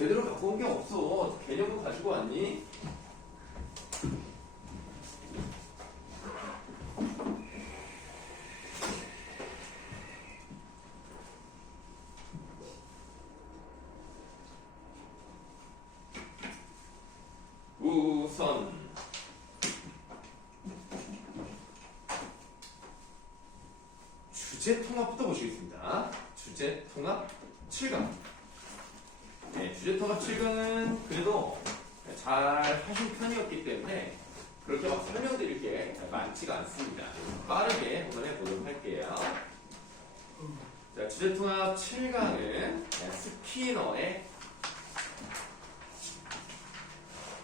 제대로 갖고 온 게 없어. 개념도 가지고 왔니? 우선 주제 통합부터 보시겠습니다. 주제 통합 7강. 네, 주제 통합 7강은 그래도 잘 하신 편이었기 때문에 그렇게 막 설명드릴 게 많지가 않습니다. 빠르게 한번 해보도록 할게요. 자, 주제 통합 7강은 스키너의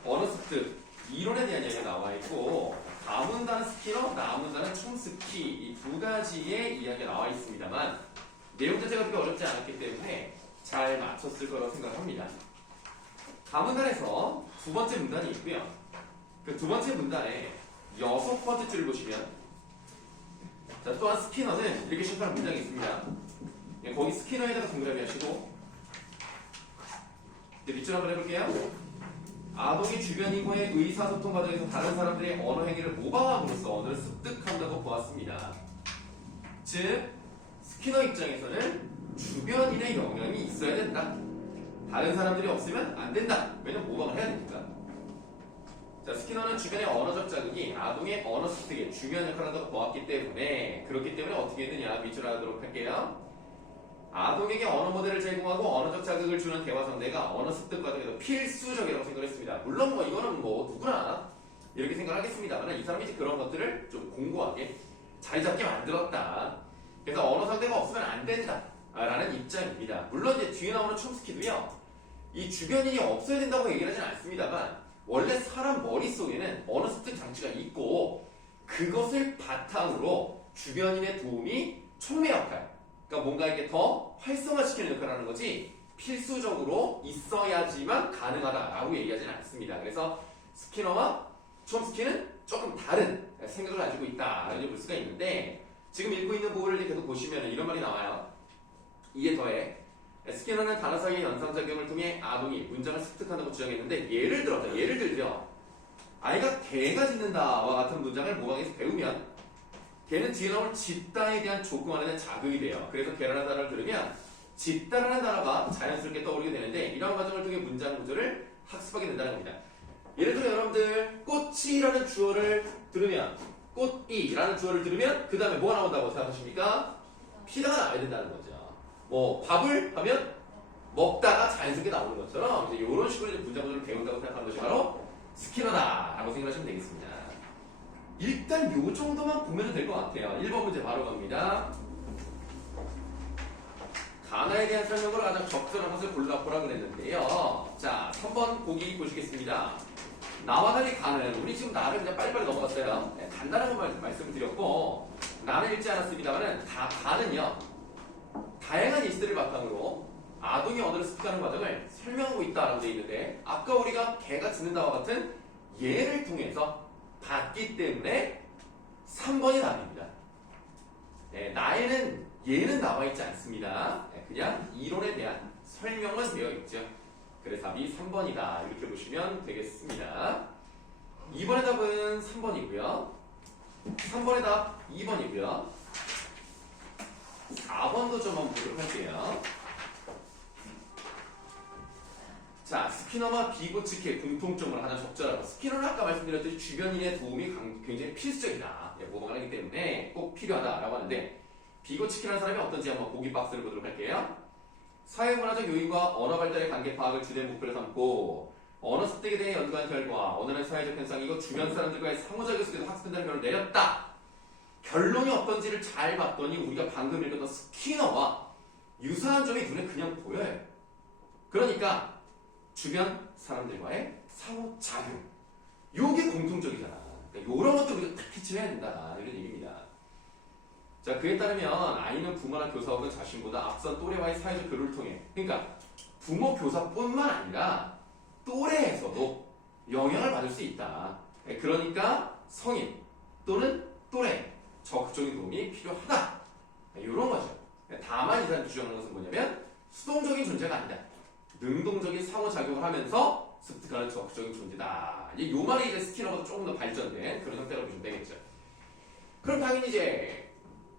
언어 습득 이론에 대한 이야기가 나와 있고, 다문단은 스키너, 나문단은 촘스키 이 두 가지의 이야기가 나와 있습니다만 내용 자체가 그렇게 어렵지 않았기 때문에 잘 맞췄을 거라고 생각합니다. 다문단에서 두 번째 문단이 있고요. 그 두 번째 문단에 6번째 줄을 보시면, 자, 또한 스키너는 이렇게 시작하는 문장이 있습니다. 거기 스키너에다가 동그라미 하시고, 이제 밑줄 한번 해볼게요. 아동이 주변인과의 의사소통 과정에서 다른 사람들의 언어 행위를 모방함으로써 언어를 습득한다고 보았습니다. 즉, 스키너 입장에서는 주변인의 영향이 있어야 된다. 다른 사람들이 없으면 안 된다. 왜냐면 모방을 해야 되니까. 자, 스키너는 주변의 언어적 자극이 아동의 언어 습득에 중요한 역할을 한다고 보았기 때문에, 그렇기 때문에 어떻게 했느냐 밑줄 하도록 할게요. 아동에게 언어 모델을 제공하고 언어적 자극을 주는 대화 상대가 언어 습득 과정에서 필수적이라고 생각했습니다. 물론 뭐 이거는 뭐 누구나 이렇게 생각하겠습니다만 이 사람이 이제 그런 것들을 좀 공고하게 자리 잡게 만들었다. 그래서 언어 상대가 없으면 안 된다 라는 입장입니다. 물론 이제 뒤에 나오는 촘스키도요, 이 주변인이 없어야 된다고 얘기를 하진 않습니다만 원래 사람 머릿속에는 언어 습득 장치가 있고, 그것을 바탕으로 주변인의 도움이 촉매 역할, 그러니까 뭔가 이렇게 더 활성화시키는 역할을 하는 거지 필수적으로 있어야지만 가능하다라고 얘기하지는 않습니다. 그래서 스키너와 촘스키는 조금 다른 생각을 가지고 있다라고 볼 수가 있는데, 지금 읽고 있는 부분을 계속 보시면 이런 말이 나와요. 이에 더해 스키너는 단어 사이의 연상작용을 통해 아동이 문장을 습득한다고 주장했는데, 예를 들어 아이가 개가 짖는다와 같은 문장을 모방해서 배우면 걔는 뒤에 나올 짖다에 대한 조건 안에 대한 자극이 돼요. 그래서 개라는 단어를 들으면 짖다라는 단어가 자연스럽게 떠오르게 되는데, 이런 과정을 통해 문장 구조를 학습하게 된다는 겁니다. 예를 들어 여러분들 꽃이라는 주어를 들으면, 꽃이라는 주어를 들으면 그 다음에 뭐가 나온다고 생각하십니까? 피다가 나와야 된다는 거죠. 뭐 밥을 하면 먹다가 자연스럽게 나오는 것처럼 이제 이런 식으로 이제 문장 구조를 배운다고 생각하는 것이 바로 스키너다라고 생각하시면 되겠습니다. 일단 요 정도만 보면 될 것 같아요. 1번 문제 바로 갑니다. 가나에 대한 설명으로 가장 적절한 것을 골라보라 그랬는데요. 자, 3번 보기 보시겠습니다. 나와 달리 가는, 우리 지금 나를 그냥 빨리빨리 넘어갔어요. 네, 간단한 것만 말씀을 드렸고, 나는 읽지 않았습니다만은 가는요, 다양한 이슈들을 바탕으로 아동이 언어를 습득하는 과정을 설명하고 있다라고 되어 있는데, 아까 우리가 개가 짖는다와 같은 예를 통해서 봤기 때문에 3번이 답입니다. 네, 나에는 예는 나와 있지 않습니다. 네, 그냥 이론에 대한 설명은 되어 있죠. 그래서 답이 3번이다. 이렇게 보시면 되겠습니다. 2번의 답은 3번이고요. 3번의 답 2번이고요. 4번도 좀 한번 보도록 할게요. 자, 스키너와 비고치키의 공통점을 하나 적절하고, 스키너는 아까 말씀드렸듯이 주변인의 도움이 굉장히 필수적이다. 모방을 하기 때문에 꼭 필요하다라고 하는데, 비고치키라는 사람이 어떤지 한번 보기 박스를 보도록 할게요. 사회문화적 요인과 언어 발달의 관계 파악을 주된 목표로 삼고, 언어 습득에 대해 연구한 결과 언어는 사회적 현상이고 주변 사람들과의 상호작용 속에서 학습된다는 결론을 내렸다. 결론이 어떤지를 잘 봤더니 우리가 방금 읽었던 스키너와 유사한 점이 눈에 그냥 보여요. 그러니까 주변 사람들과의 상호작용, 요게 공통적이잖아. 그러니까 이런 것도 우리가 딱 캐치해야 된다, 이런 얘기입니다. 자, 그에 따르면 아이는 부모나 교사 혹은 자신보다 앞선 또래와의 사회적 교류를 통해, 그러니까 부모, 교사뿐만 아니라 또래에서도 영향을 받을 수 있다. 그러니까 성인 또는 또래, 적극적인 도움이 필요하다. 이런 거죠. 다만 이 사람이 주장하는 것은 뭐냐면 수동적인 존재가 아니다. 능동적인 상호작용을 하면서 습득하는 적극적인 존재다. 이제 요 말이 이제 스키너보다 조금 더 발전된 그런 형태라고 보시면 되겠죠. 그럼 당연히 이제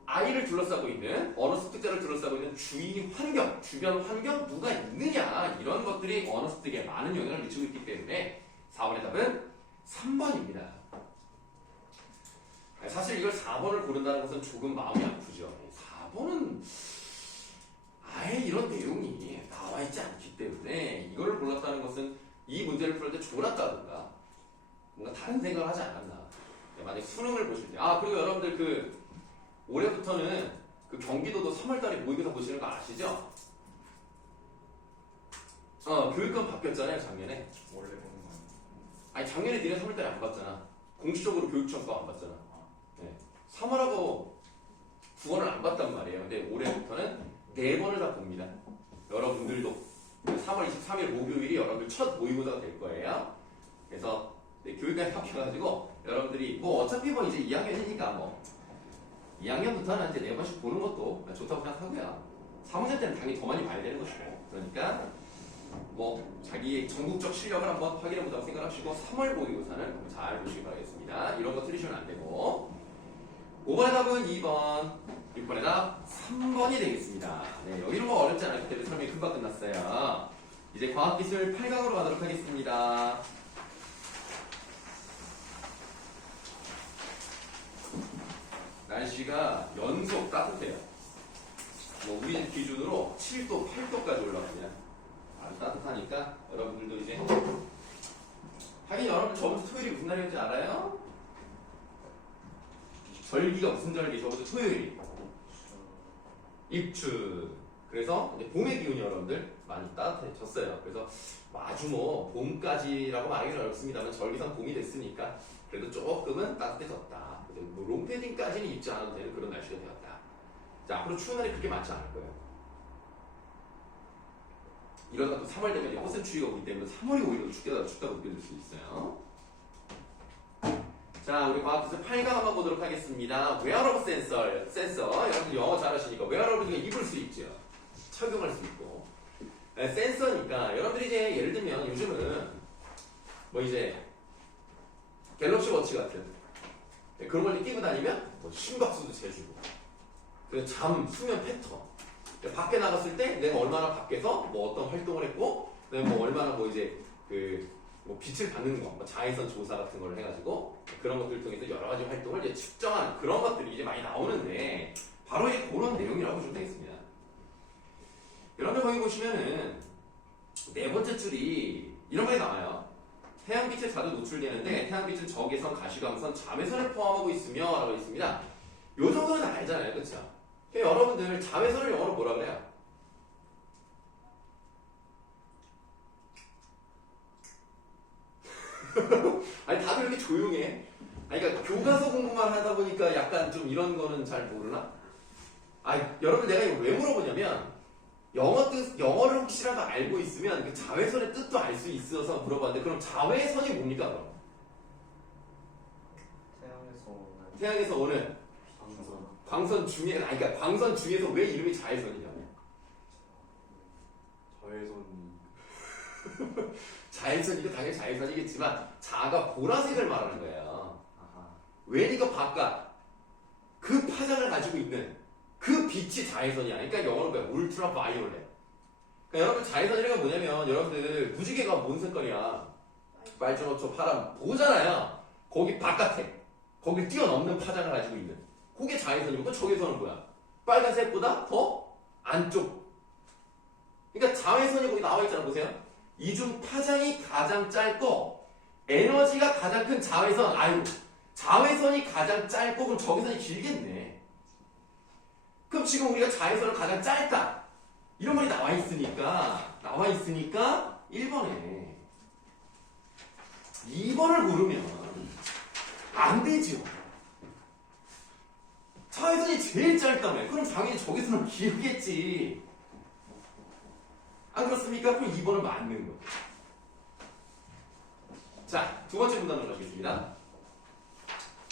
아이를 둘러싸고 있는 언어 습득자를 둘러싸고 있는 주위 환경, 주변 환경 누가 있느냐 이런 것들이 언어 습득에 많은 영향을 미치고 있기 때문에 4번의 답은 3번입니다. 사실 이걸 4번을 고른다는 것은 조금 마음이 아프죠. 4번은 아예 이런 내용이 나와 있지 않기 때문에 이걸 골랐다는 것은 이 문제를 풀 때 졸았다든가 뭔가 다른 생각을 하지 않았나. 만약 수능을 보실 때, 그리고 여러분들 올해부터는 경기도도 3월달에 모의고사 보시는 거 아시죠? 교육감 바뀌었잖아요, 작년에. 원래 보는 거 아니, 작년에 니네 3월달에 안 봤잖아. 공식적으로 교육청과 안 봤잖아. 네. 3월하고 9월을 안 봤단 말이에요. 근데 올해부터는 4번을 다 봅니다. 여러분들도 3월 23일 목요일이 여러분들 첫 모의고사가 될 거예요. 그래서 교육감이 바뀌어가지고 여러분들이 어차피 이제 2학년이니까 2학년부터는 이제 4번씩 보는 것도 좋다고 생각하고요. 3학년 때는 당연히 더 많이 봐야 되는 것이고, 그러니까 자기의 전국적 실력을 한번 확인해보자고 생각하시고 3월 모의고사는 잘 보시기 바라겠습니다. 이런 거 틀리시면 안 되고. 5번의 답은 2번, 6번의 답 3번이 되겠습니다. 네, 여기는 어렵지 않았기 때문에 설명이 금방 끝났어요. 이제 과학기술 8강으로 가도록 하겠습니다. 날씨가 연속 따뜻해요. 우리 집 기준으로 7도, 8도까지 올라갑니다. 아주 따뜻하니까 여러분들도 이제 하긴 여러분 저번 주 토요일이 무슨 날이었는지 알아요? 절기가 무슨 절기? 저번 주 토요일이 입춘. 그래서 이제 봄의 기운이 여러분들 많이 따뜻해졌어요. 그래서 아주 봄까지라고 말하기는 어렵습니다만 절기상 봄이 됐으니까 그래도 조금은 따뜻해졌다. 롱패딩까지는 입지 않아도 되는 그런 날씨가 되었다. 자, 앞으로 추운 날이 그렇게 많지 않을 거예요. 이러다 또 3월 되면 이제 꽃샘 추위가 오기 때문에 3월이 오히려 춥다고 느껴질 수 있어요. 자, 우리 과학기술 8강 한번 보도록 하겠습니다. 웨어러블 센서. 여러분들 영어 잘하시니까 웨어러블 중에 입을 수 있죠. 착용할 수 있고. 네, 센서니까 여러분들이 이제 예를 들면 요즘은 이제 갤럭시 워치 같은 그런 걸 끼고 다니면 심박수도 재주고, 수면 패턴, 밖에 나갔을 때 내가 얼마나 밖에서 어떤 활동을 했고, 내가 얼마나 빛을 받는 거, 자외선 조사 같은 걸 해가지고 그런 것들을 통해서 여러 가지 활동을 이제 측정하는 그런 것들이 이제 많이 나오는데 바로 이제 그런 내용이라고 보시면 되겠습니다. 여러분들 거기 보시면은 4번째 줄이 이런 말이 나와요. 태양빛에 자주 노출되는데 태양빛은 적외선, 가시광선, 자외선을 포함하고 있으며 라고 있습니다. 요 정도는 다 알잖아요. 그쵸? 여러분들 자외선을 영어로 뭐라 그래요? 아니 다들 이렇게 조용해. 그러니까 교과서 공부만 하다 보니까 약간 좀 이런 거는 잘 모르나? 여러분 내가 이거 왜 물어보냐면 영어를 혹시라도 알고 있으면 그 자외선의 뜻도 알 수 있어서 물어봤는데, 그럼 자외선이 뭡니까 그럼? 태양에서 오는 광선 중에, 그러니까 광선 중에서 왜 이름이 자외선이냐면 자외선이고 당연히 자외선이겠지만 자가 보라색을 말하는 거예요. 왜니까 바깥 그 파장을 가지고 있는 그 빛이 자외선이야. 그러니까 영어로 뭐야? 울트라 바이올렛. 그러니까 여러분 자외선이라는 건 뭐냐면 여러분들 무지개가 뭔 색깔이야? 빨주노초 파란 보잖아요. 거기 바깥에 거길 뛰어넘는 파장을 가지고 있는 그게 자외선이고, 또 적외선은 뭐야? 빨간색보다 더 안쪽. 그러니까 자외선이 거기 나와 있잖아. 보세요. 이중 파장이 가장 짧고 에너지가 가장 큰 자외선. 자외선이 가장 짧고 그럼 적외선이 길겠네. 그럼 지금 우리가 자외선은 가장 짧다 이런 말이 나와 있으니까 1번에 2번을 고르면 안 되죠. 자외선이 제일 짧다며. 그럼 당연히 적외선은 길겠지. 안 그렇습니까? 그럼 2번은 맞는 거예요. 자, 두 번째 문단으로 가겠습니다.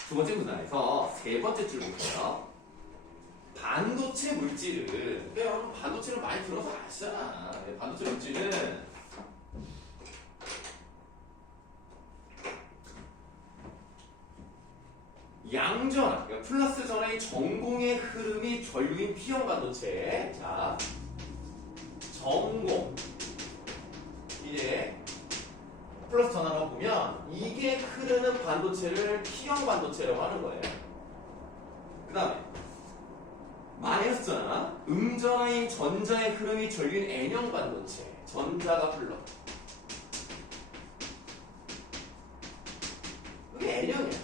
두 번째 문단에서 세 번째 줄 보세요. 반도체 물질은, 그러니까 여러분 반도체를 많이 들어서 아시잖아. 반도체 물질은 양전하, 그러니까 플러스 전하의 전공의 흐름이 전류인 P형 반도체. 자, 전공. 이제 플러스 전하라고 보면 이게 흐르는 반도체를 P형 반도체라고 하는 거예요. 그 다음에 마이너스잖아. 음전하인 전자의 흐름이 전류인 N형 반도체. 전자가 흘러. 그게 N형이야.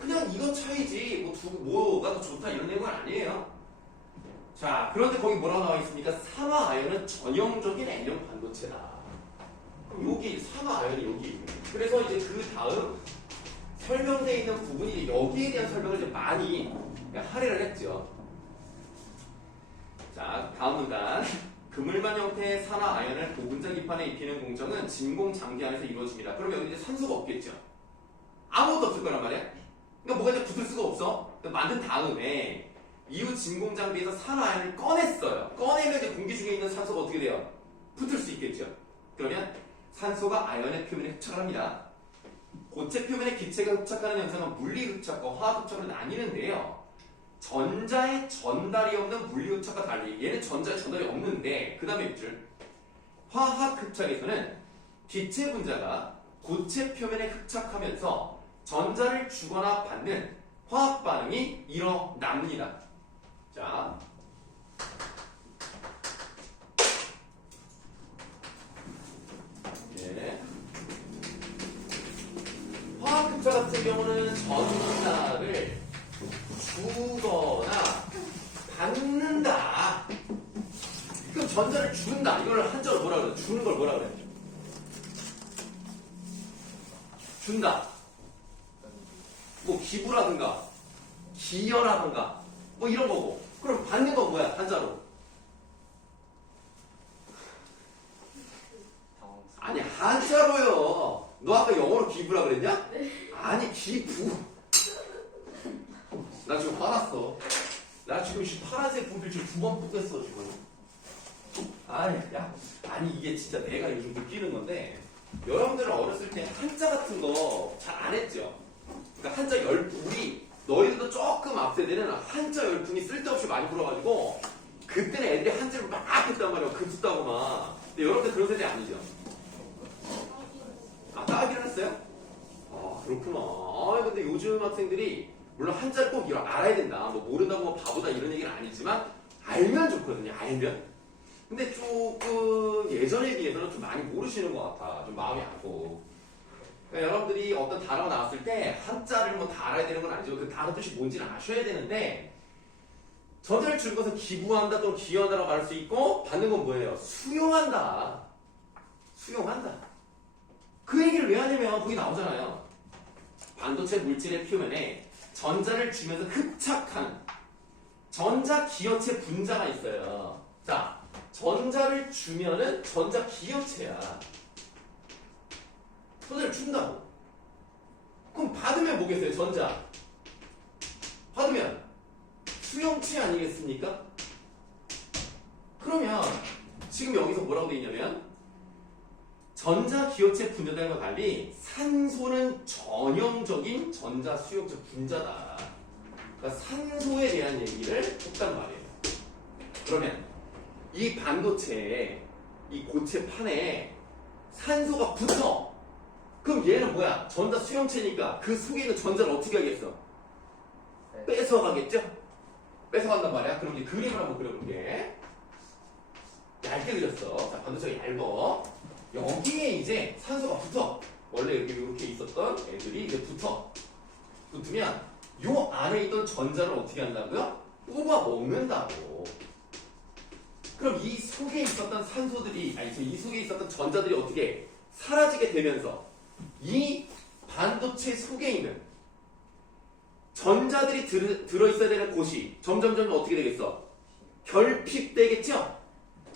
그냥 이거 차이지 뭐가 더 좋다 이런 내용은 아니에요. 자, 그런데 거기 뭐라고 나와 있습니까? 산화 아연은 전형적인 N형 반도체다. 그럼 여기 산화 아연이 여기. 그래서 이제 그 다음 설명되어 있는 부분이 여기에 대한 설명을 이제 많이 할애를 했죠. 자, 다음 문단. 그물만 형태의 산화 아연을 고분자 기판에 입히는 공정은 진공 장비 안에서 이루어집니다. 그러면 여기 이제 산소가 없겠죠. 아무것도 없을 거란 말이야. 그러니까 뭐가 이제 붙을 수가 없어. 만든 다음에 이후 진공 장비에서 산화아연을 꺼냈어요. 꺼내면 이제 공기 중에 있는 산소가 어떻게 돼요? 붙을 수 있겠죠. 그러면 산소가 아연의 표면에 흡착을 합니다. 고체 표면에 기체가 흡착하는 현상은 물리 흡착과 화학 흡착으로 나뉘는데요. 전자의 전달이 없는 물리 흡착과 달리 얘는 전자의 전달이 없는데 그 다음에 입줄 화학 흡착에서는 기체 분자가 고체 표면에 흡착하면서 전자를 주거나 받는 화학 반응이 일어납니다. 자, 예. 화학 흡착 같은 경우는 전자를 주거나 받는다. 그럼 전자를 준다. 이걸 한자로 뭐라 그래? 주는 걸 뭐라 그래? 준다. 뭐 기부라든가 기여라든가 뭐 이런 거고. 그럼 받는 건 뭐야? 한자로. 아니 한자로요. 너 아까 영어로 기부라 그랬냐? 네. 아니 기부. 나 지금 화났어. 나 지금 파란색 분필 지금 2번 뽑겠어 지금. 아니 야, 아니 이게 진짜 내가 요즘 느끼는 건데 여러분들은 어렸을 때 한자 같은 거 잘 안 했죠? 그러니까 한자 우리 너희들도 조금 앞세대는 한자 열풍이 쓸데없이 많이 불어가지고 그때는 애들이 한자를 막 했단 말이야. 그 듣다고 막. 근데 여러분들 그런 세대 아니죠? 아, 따기를 했어요? 아, 그렇구나. 아, 근데 요즘 학생들이 물론 한자를 꼭 알아야 된다. 뭐 모른다고 뭐 바보다 이런 얘기는 아니지만 알면 좋거든요. 알면. 근데 조금 예전에 비해서는 좀 많이 모르시는 것 같아. 좀 마음이 아프고. 그러니까 여러분들이 어떤 단어가 나왔을 때 한자를 뭐 다 알아야 되는 건 아니죠. 그 단어 뜻이 뭔지는 아셔야 되는데 전자를 준 것은 기부한다 또는 기여한다라고 말할 수 있고 받는 건 뭐예요? 수용한다. 수용한다. 그 얘기를 왜 하냐면 거기 나오잖아요. 반도체 물질의 표면에 전자를 주면서 흡착하는 전자 기여체 분자가 있어요. 자, 전자를 주면은 전자 기여체야. 전자를 준다고. 그럼 받으면 뭐겠어요? 전자. 받으면 수용체 아니겠습니까? 그러면 지금 여기서 뭐라고 돼 있냐면 전자 기여체 분자들과 달리 산소는 전형적인 전자 수용체 분자다. 그러니까 산소에 대한 얘기를 했단 말이에요. 그러면 이 반도체에 이 고체 판에 산소가 붙어. 그럼 얘는 뭐야? 전자 수용체니까 그 속에 있는 전자를 어떻게 하겠어? 뺏어가겠죠? 뺏어간단 말이야. 그럼 이제 그림을 한번 그려볼게. 얇게 그렸어. 자, 반도체가 얇어. 여기에 이제 산소가 붙어. 원래 여기 이렇게 있었던 애들이 이제 붙어. 붙으면 요 안에 있던 전자를 어떻게 한다고요? 뽑아 먹는다고. 그럼 이 속에 있었던 산소들이, 이 속에 있었던 전자들이 어떻게 사라지게 되면서 이 반도체 속에 있는 전자들이 들어있어야 되는 곳이 점점점 어떻게 되겠어? 결핍되겠죠?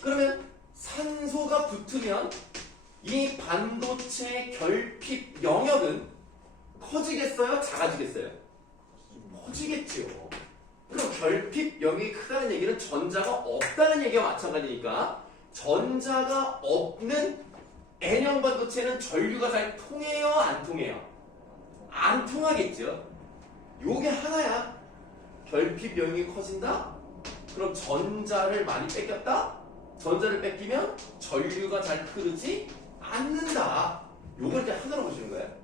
그러면 산소가 붙으면 이 반도체 결핍 영역은 커지겠어요? 작아지겠어요? 커지겠죠. 그럼 결핍 영역이 크다는 얘기는 전자가 없다는 얘기와 마찬가지니까 전자가 없는 N형 반도체는 전류가 잘 통해요? 안 통해요? 안 통하겠죠. 요게 하나야. 결핍 영역이 커진다? 그럼 전자를 많이 뺏겼다? 전자를 뺏기면 전류가 잘 흐르지 않는다. 요걸 이제 하나로 보시는 거예요.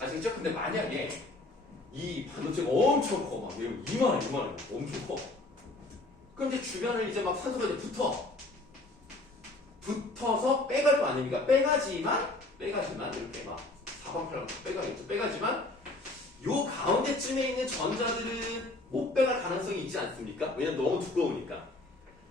아시겠죠? 근데 만약에 이 반도체가 엄청 커. 막 이만해. 엄청 커. 그럼 이제 주변을 이제 막 산소가 이제 붙어서 빼갈 거 아닙니까? 빼가지만 이렇게 막 사방팔방 빼가겠죠. 빼가지만 요 가운데쯤에 있는 전자들은 못 빼갈 가능성이 있지 않습니까? 왜냐면 너무 두꺼우니까.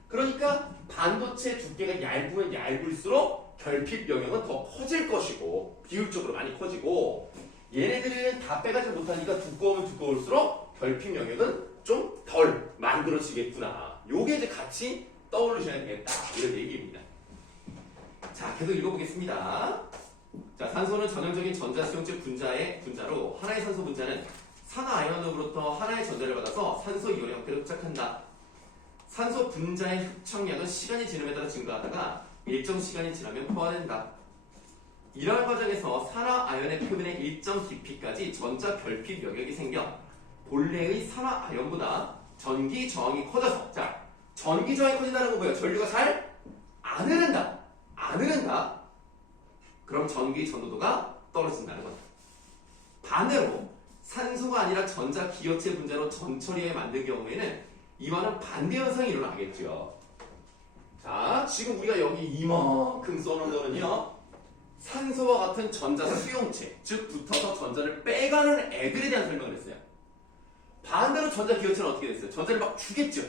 그러니까 반도체 두께가 얇으면 얇을수록 결핍 영역은 더 커질 것이고 비율적으로 많이 커지고 얘네들은 다 빼가지 못하니까 두꺼우면 두꺼울수록 결핍 영역은 좀 덜 만들어지겠구나. 요게 이제 같이 떠올리셔야 되겠다. 이런 얘기입니다. 자, 계속 읽어보겠습니다. 자, 산소는 전형적인 전자 수용체 분자로 하나의 산소 분자는 산화 아이온으로부터 하나의 전자를 받아서 산소 이온의 형태로 흡착한다. 산소 분자의 흡착량은 시간이 지남에 따라 증가하다가 일정 시간이 지나면 포화된다. 이러한 과정에서 산화 아이온의 표면의 일정 깊이까지 전자 결핍 영역이 생겨 본래의 산화 아이온보다 전기 저항이 커져서, 자, 전기 저항이 커진다는 건 뭐예요? 전류가 잘 안 흐른다. 그럼 전기 전도도가 떨어진다는 거죠. 반대로 산소가 아니라 전자 기호체 분자로 전처리에 만든 경우에는 이와는 반대 현상이 일어나겠죠. 자, 지금 우리가 여기 이만큼 써놓은 거는요, 산소와 같은 전자 수용체, 즉 붙어서 전자를 빼가는 애들에 대한 설명을 했어요. 반대로 전자 기호체는 어떻게 됐어요? 전자를 막 주겠죠.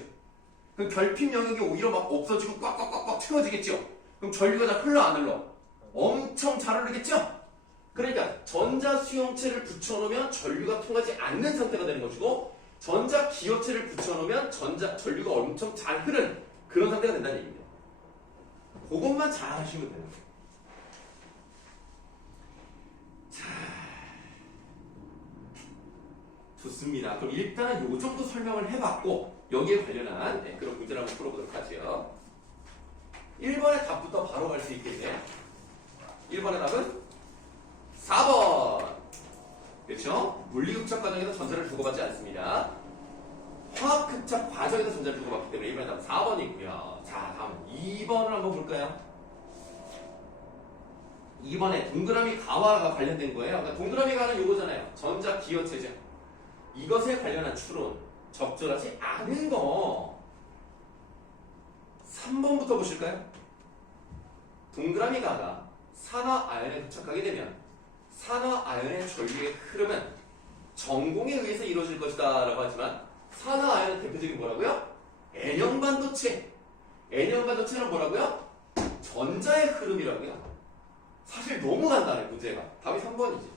그럼 결핍 영역이 오히려 막 없어지고 꽉꽉꽉꽉 채워지겠죠. 그럼 전류가 잘 흘러 안 흘러? 엄청 잘 흐르겠죠? 그러니까 전자 수용체를 붙여놓으면 전류가 통하지 않는 상태가 되는 것이고 전자 기호체를 붙여놓으면 전류가 엄청 잘 흐른 그런 상태가 된다는 얘기입니다. 그것만 잘 하시면 되는 거예요. 자, 좋습니다. 그럼 일단은 요 정도 설명을 해봤고 여기에 관련한 그런 문제를 한번 풀어보도록 하죠. 1번의 답부터 바로 갈 수 있겠네요. 1번의 답은 4번. 그렇죠? 물리흡착 과정에서 전자를 주고받지 않습니다. 화학흡착 과정에서 전자를 주고받기 때문에 1번의 답은 4번이고요. 자, 다음은 2번을 한번 볼까요? 2번에 동그라미 가와가 관련된 거예요. 그러니까 동그라미 가는 요거잖아요. 전자 기호체죠. 이것에 관련한 추론 적절하지 않은 거 3번부터 보실까요? 동그라미 가가 산화 아연에 흡착하게 되면 산화 아연의 전류의 흐름은 전공에 의해서 이루어질 것이다 라고 하지만 산화 아연의 대표적인 뭐라고요? N형 반도체. N형 반도체는 뭐라고요? 전자의 흐름이라고요. 사실 너무 간단해 문제가. 답이 3번이지.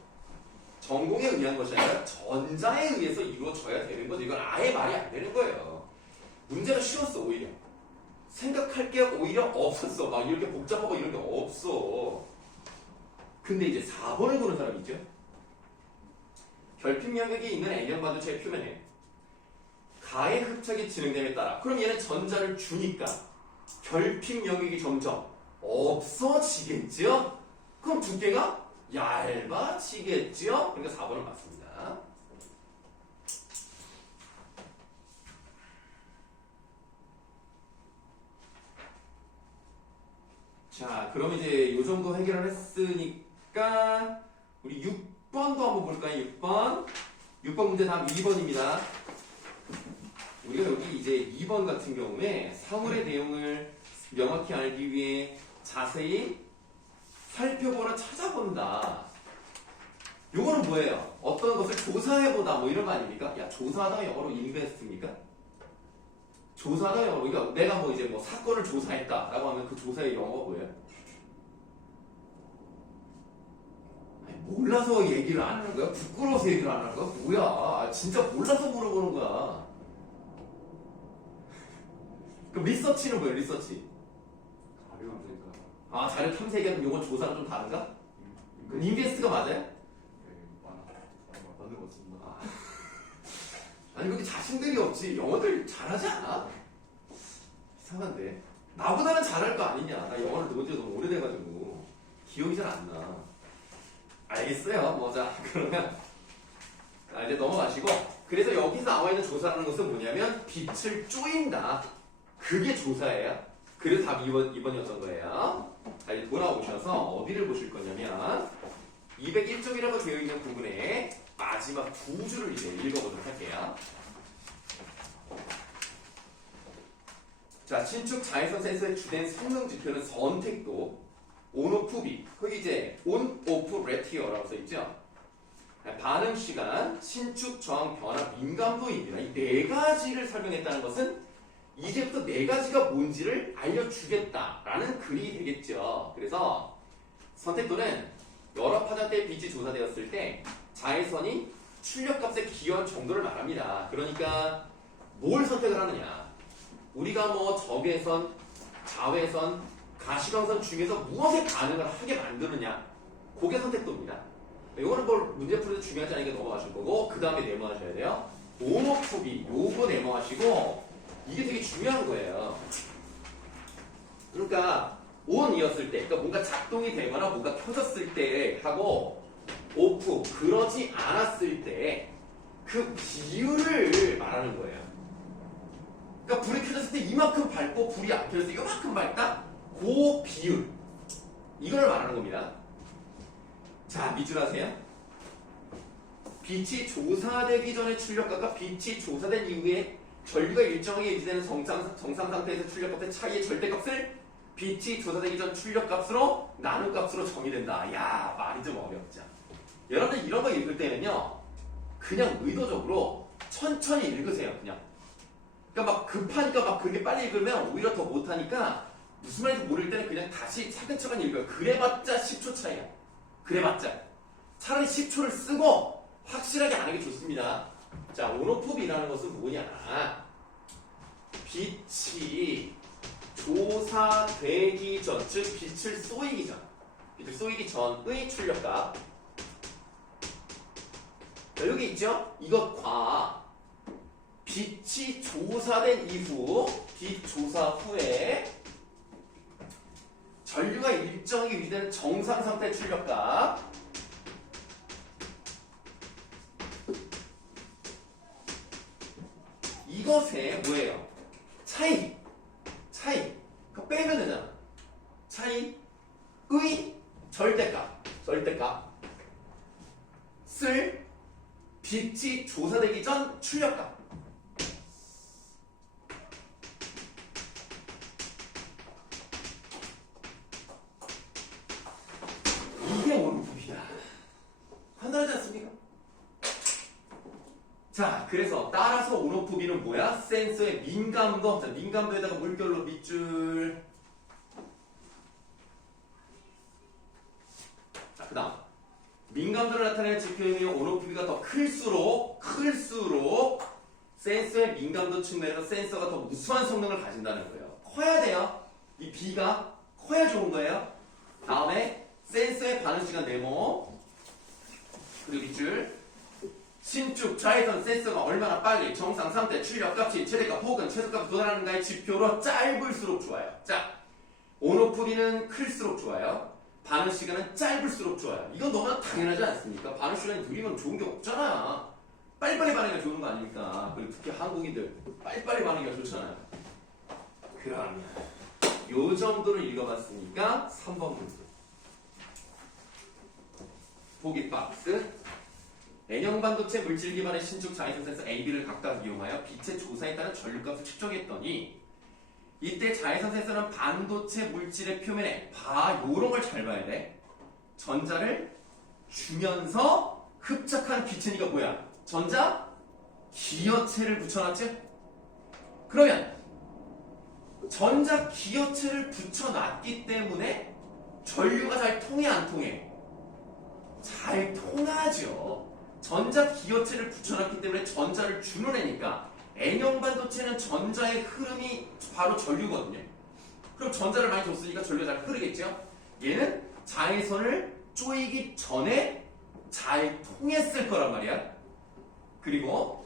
전공에 의한 것이 아니라 전자에 의해서 이루어져야 되는 거죠. 이건 아예 말이 안 되는 거예요. 문제가 쉬웠어 오히려. 생각할 게 오히려 없었어. 막 이렇게 복잡하고 이런 게 없어. 근데 이제 4번을 보는 사람이 있죠. 결핍 영역이 있는 N형 반도체의 표면에 가의 흡착이 진행됨에 따라 그럼 얘는 전자를 주니까 결핍 영역이 점점 없어지겠죠? 그럼 두께가 얇아지겠죠? 그러니까 4번은 맞습니다. 자, 그럼 이제 이 정도 해결을 했으니까 우리 6번도 한번 볼까요? 6번 문제 답 2번입니다. 우리가 여기 이제 2번 같은 경우에 사물의 내용을 명확히 알기 위해 자세히 살펴보라 찾아본다. 요거는 뭐예요? 어떤 것을 조사해보다 뭐 이런 거 아닙니까? 야, 조사하다가 영어로 인베스트입니까? 조사하다가 영어로, 그러니까 내가 뭐 이제 뭐 사건을 조사했다 라고 하면 그 조사의 영어가 뭐예요? 아니, 몰라서 얘기를 안 하는 거야? 부끄러워서 얘기를 안 하는 거야? 뭐야? 진짜 몰라서 물어보는 거야. 그럼 리서치는 뭐예요? 리서치? 자료 탐색가. 아, 자료 탐색이랑 요건 조사랑 좀 다른가? 인베스트가 맞아요? 맞는 것 같습니다. 아니 그렇게 자신들이 없지. 영어들 잘하지 않아? 이상한데. 나보다는 잘할 거 아니냐. 나 영어를 배운 지 너무 오래돼가지고 기억이 잘 안 나. 알겠어요. 뭐 자 그러면 이제 넘어가시고, 그래서 여기서 나와 있는 조사라는 것은 뭐냐면 빛을 쪼인다. 그게 조사예요. 그래서 답이 2번이었던 거예요. 자, 이제 돌아오셔서 어디를 보실 거냐면 201쪽이라고 되어 있는 부분에 마지막 두 줄을 이제 읽어보도록 할게요. 자, 신축 자외선 센서의 주된 성능 지표는 선택도, 온, 오프, 비. 거기 이제 온, 오프, 레티어라고 써있죠. 반응 시간, 신축 저항 변화 민감도입니다. 이 네 가지를 설명했다는 것은 이제부터 네 가지가 뭔지를 알려주겠다라는 글이 되겠죠. 그래서 선택도는 여러 파장대의 빛이 조사되었을 때 자외선이 출력값의 기여한 정도를 말합니다. 그러니까 뭘 선택을 하느냐. 우리가 뭐 적외선, 자외선, 가시광선 중에서 무엇에 반응을 하게 만드느냐. 그게 선택도입니다. 이거는 뭘 문제 풀이도 중요하지 않으니까 넘어가실 거고, 그 다음에 네모하셔야 돼요. 온오프비 요거 네모하시고, 이게 되게 중요한 거예요. 그러니까 온이었을 때, 그러니까 뭔가 작동이 되거나 뭔가 켜졌을 때 하고, 오프 그러지 않았을 때 그 비율을 말하는 거예요. 그러니까 불이 켜졌을 때 이만큼 밝고 불이 안 켜졌을 때 이만큼 밝다? 그 비율, 이걸 말하는 겁니다. 자, 밑줄 하세요. 빛이 조사되기 전에 출력값과 빛이 조사된 이후에 전류가 일정하게 유지되는 정상 상태에서 출력값의 차이의 절대값을 빛이 조사되기 전 출력값으로 나눗값으로 정의된다. 야, 말이 좀 어렵죠. 여러분들 이런 거 읽을 때는요, 그냥 의도적으로 천천히 읽으세요. 그냥. 그러니까 막 급하니까 막 그렇게 빨리 읽으면 오히려 더 못하니까 무슨 말인지 모를 때는 그냥 다시 차근차근 읽어요. 그래봤자 10초 차이야. 그래봤자. 차라리 10초를 쓰고 확실하게 아는 게 좋습니다. 자, 온오프비라는 것은 뭐냐. 빛이 조사되기 전, 즉 빛을 쏘이기 전, 빛을 쏘이기 전의 출력값. 자, 여기 있죠? 이것과 빛이 조사된 이후, 빛 조사 후에 전류가 일정하게 유지되는 정상 상태 출력값, 이것의 뭐예요? 차이. 그거 빼면 되잖아. 차이의 절대값을 빛이 조사되기 전 출력값. 이게 온오프비다. 간단하지 않습니까? 자, 그래서 따라서 온오프비는 뭐야? 센서의 민감도. 자, 민감도에다가 물결로 밑줄. 자, 그 다음 민감도를 나타내는 지표이며 온오프비가 더 클수록 센서의 민감도 측면에서 센서가 더 우수한 성능을 가진다는 거예요. 커야 돼요. 이 B가 커야 좋은 거예요. 다음에 센서의 반응 시간 네모, 그리고 밑줄. 신축 자외선 센서가 얼마나 빨리 정상 상태 출력값이 최대값 혹은 최소값에 도달하는가의 지표로 짧을수록 좋아요. 자, 온오프비는 클수록 좋아요. 반응 시간은 짧을수록 좋아요. 이건 너무나 당연하지 않습니까? 반응 시간이 느리면 좋은 게 없잖아. 빨리빨리 반응이 좋은 거 아닙니까? 그리고 특히 한국인들 빨리빨리 반응이 좋잖아요. 그러면 요 정도를 읽어봤으니까 3번 문제. 보기 박스. N형 반도체 물질 기반의 신축 자외선 센서 A, B를 각각 이용하여 빛의 조사에 따른 전류값을 측정했더니 이때 자외선 센서는 반도체 물질의 표면에 요런 걸 잘 봐야 돼. 전자를 주면서 흡착한 빛이니까 뭐야? 전자 기여체를 붙여놨지? 그러면 전자 기여체를 붙여놨기 때문에 전류가 잘 통해 안 통해? 잘 통하죠. 전자 기여체를 붙여놨기 때문에 전자를 주는 애니까 N형 반도체는 전자의 흐름이 바로 전류거든요. 그럼 전자를 많이 줬으니까 전류가 잘 흐르겠죠. 얘는 자외선을 쪼이기 전에 잘 통했을 거란 말이야. 그리고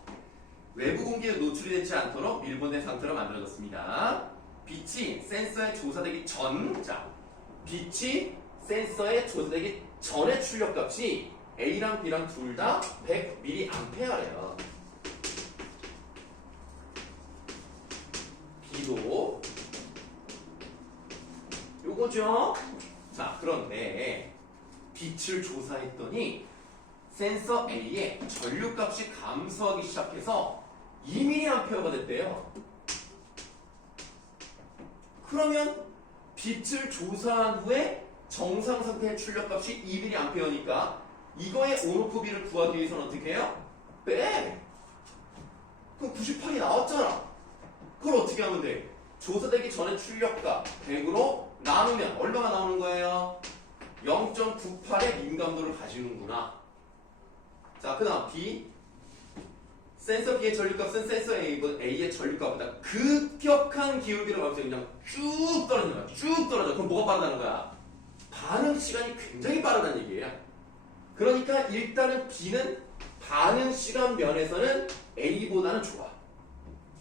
외부 공기에 노출이 되지 않도록 밀봉된 상태로 만들어졌습니다. 빛이 센서에 조사되기 전, 자, 빛이 센서에 조사되기 전의 출력값이 A랑 B랑 둘 다 100mA래요. B도 요거죠. 자, 그런데 빛을 조사했더니 센서 A의 전류값이 감소하기 시작해서 2mA가 됐대요. 그러면 빛을 조사한 후에 정상 상태의 출력값이 2mA니까 이거의 온오프비를 구하기 위해서는 어떻게 해요? 빼! 그럼 98이 나왔잖아. 그걸 어떻게 하면 돼? 조사되기 전에 출력값 100으로 나누면 얼마가 나오는 거예요? 0.98의 민감도를 가지는구나. 자, 그 다음 B. 센서 B의 전류값은 센서 A의 전류값보다 급격한 기울기를 가면서 그냥 쭉 떨어지는 거야. 쭉 떨어져. 그럼 뭐가 빠르다는 거야? 반응 시간이 굉장히 빠르다는 얘기예요. 그러니까 일단은 B는 반응 시간 면에서는 A보다는 좋아.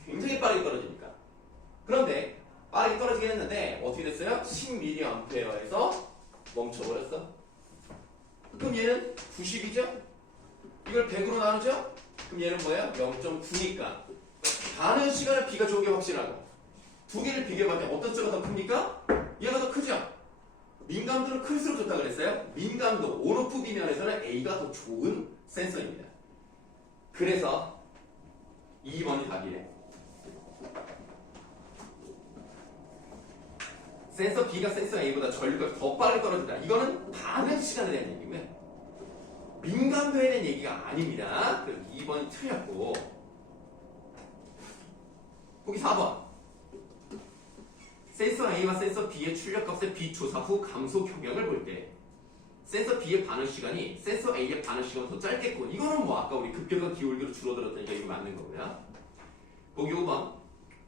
굉장히 빠르게 떨어지니까. 그런데 빠르게 떨어지긴 했는데 어떻게 됐어요? 10mA에서 멈춰버렸어. 그럼 얘는 90이죠? 이걸 100으로 나누죠? 그럼 얘는 뭐예요? 0.9니까 반응 시간을 B가 좋은 게 확실하고 두 개를 비교해봤더니 어떤 쪽가 더 큽니까? 얘가 더 크죠? 민감도는 클수록 좋다 그랬어요? 민감도, 온오프 비면에서는 A가 더 좋은 센서입니다. 그래서 2번이 답이래. 센서 B가 센서 A보다 전류값이 더 빠르게 떨어진다. 이거는 반응 시간에 대한 얘기고요. 민감도에 대한 얘기가 아닙니다. 그래서 2번이 틀렸고. 거기 4번. 센서 A와 센서 B의 출력값의 빛 조사 후 감소 경향을 볼 때 센서 B의 반응 시간이 센서 A의 반응 시간보다 더 짧겠고, 이거는 뭐 아까 우리 급격한 기울기로 줄어들었다니까 이거 맞는 거고요. 거기 5번.